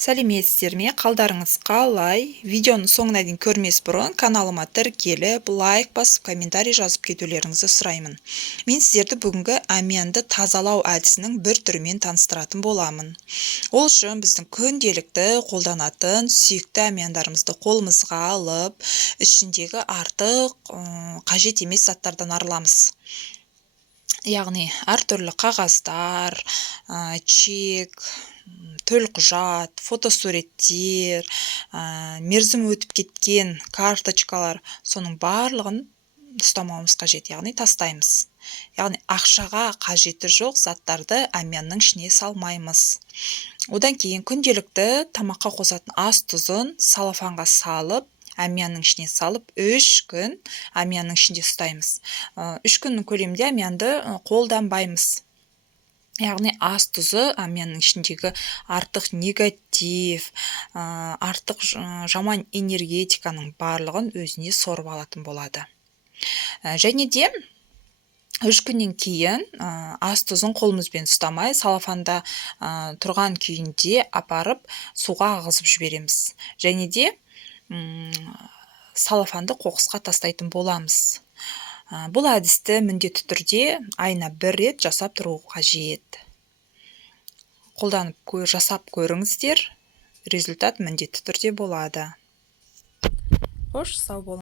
Сәлеметсіздер ме? Қалдарыңыз қалай? Видеоны соңына дейін көрмес бұрын каналыма тіркеліп, лайк басып, комментарий жазып кетулеріңізді сұраймын. Мен сіздерді бүгінгі әмиянды тазалау әдісінің бір түрімен таныстыратын боламын. Ол үшін біздің күнделікті қолданатын сүйікті әмияндарымызды қолымызға алып, ішіндегі артық қажет емес заттардан арыламыз. Яғни әртүрлі қағаздар, чек, төлқұжат, фотосуреттер, мерзім өтіп кеткен карточкалар, соның барлығын ұстамауымыз қажет, яғни тастаймыз. Яғни ақшаға қажеті жоқ заттарды әмиянның ішіне салмаймыз. Одан кейін күнделікті тамаққа қосатын ас тұзын салафанға салып, әмиянның ішіне салып, 3 күн әмиянның ішінде ұстаймыз. 3 күннің көлемінде әмиянды қолданбаймыз. Яғни ас тұзы әмиянның ішіндегі артық негатив, артық жаман энергетиканың барлығын өзіне сорып алатын болады. Және де 3 күннен кейін ас тұзын қолымызбен ұстамай, салафанда тұрған күйінде апарып суға ағызып жібереміз. Және де салафанды қоқысқа тастайтын боламыз. Бұл әдісті міндетті түрде айына 1 рет жасап тұру қажет. Қолданып жасап көріңіздер, результат міндетті түрде болады. Қош, сау болыңыз.